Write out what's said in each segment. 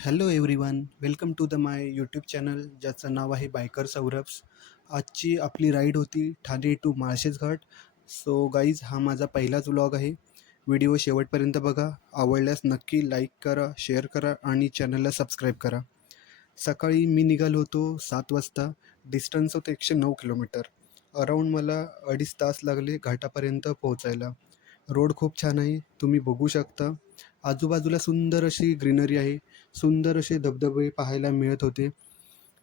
Hello everyone, welcome to the my YouTube channel ज्याचं नाव आहे बायकर सौरभ्स. आजची आपली राईड होती Thane to Malshej Ghat. So guys, हा माझा पहिलाच व्लॉग आहे. व्हिडिओ शेवटपर्यंत बघा. आवडल्यास नक्की लाईक करा, शेअर करा आणि चॅनलला सबस्क्राईब करा. सकाळी मी निघालो होतो 7 वाजता. डिस्टन्स होतं 109 किलोमीटर. अराऊंड मला 2.5 तास लागले घाटापर्यंत पोहोचायला. रोड खूप छान आहे, तुम्ही बघू शकता. आजूबाजूला सुंदर अशी ग्रीनरी आहे. सुंदर असे धबधबे पाहायला मिळत होते.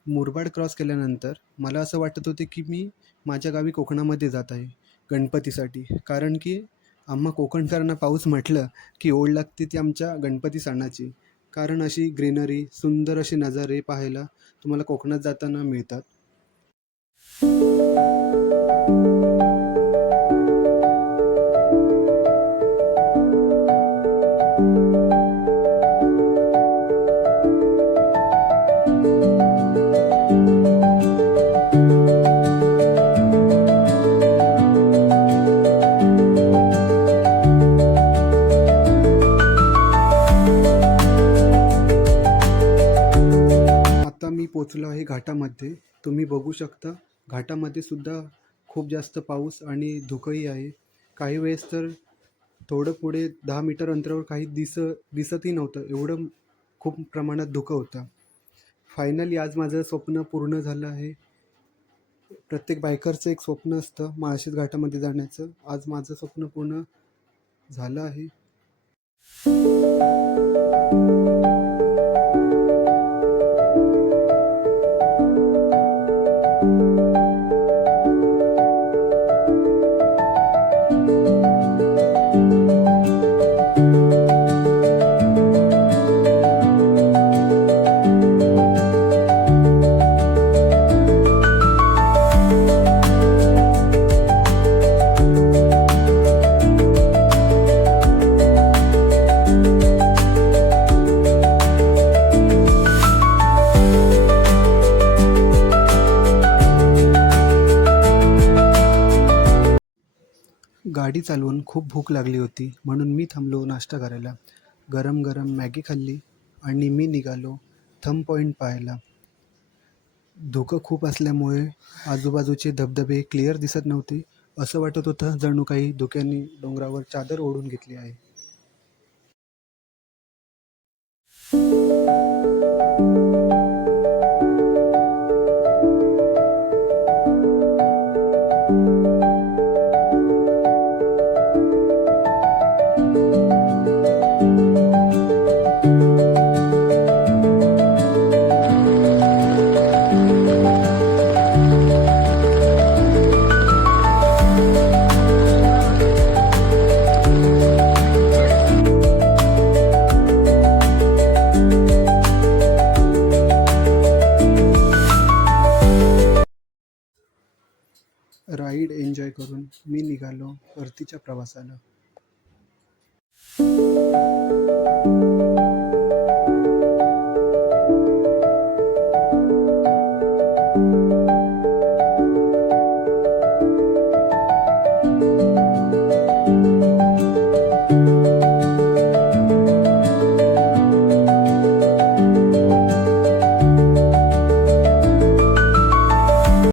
मुरबाड क्रॉस केल्यानंतर मला असं वाटत होते की मी माझ्या गावी कोकणामध्ये जात आहे गणपतीसाठी. कारण की आम्हा कोकणकरांना पाऊस म्हटलं की ओढ लागते ती आमच्या गणपती सणाची. कारण अशी ग्रीनरी, सुंदर असे नजारे पाहायला तुम्हाला कोकणात जाताना मिळतात. आता मी पोचलो आहे घाटामध्ये. तुम्ही बघू शकता घाटामध्ये सुद्धा खूप जास्त पाऊस आणि धुकंही आहे. काही वेळेस तर थोडं पुढे 10 मीटर अंतरावर काही दिसतही नव्हतं, एवढं खूप प्रमाणात धुकं होतं. फायनली आज माझं स्वप्न पूर्ण झालं आहे. प्रत्येक बायकरचं एक स्वप्न असतं माळशेज घाटामध्ये जाण्याचं. आज माझं स्वप्न पूर्ण झालं आहे. गाडी चालवून खूप भूक लागली होती, म्हणून मी थांबलो नाश्ता करायला. गरम गरम मॅगी खाल्ली आणि मी निघालो थंब पॉईंट पाहायला. धुकं खूप असल्यामुळे आजूबाजूचे धबधबे क्लिअर दिसत नव्हते. असं वाटत होतं जणू काही धुक्याने डोंगरावर चादर ओढून घेतली आहे. राईड एन्जॉय करून मी निघालो परतीच्या प्रवासाला.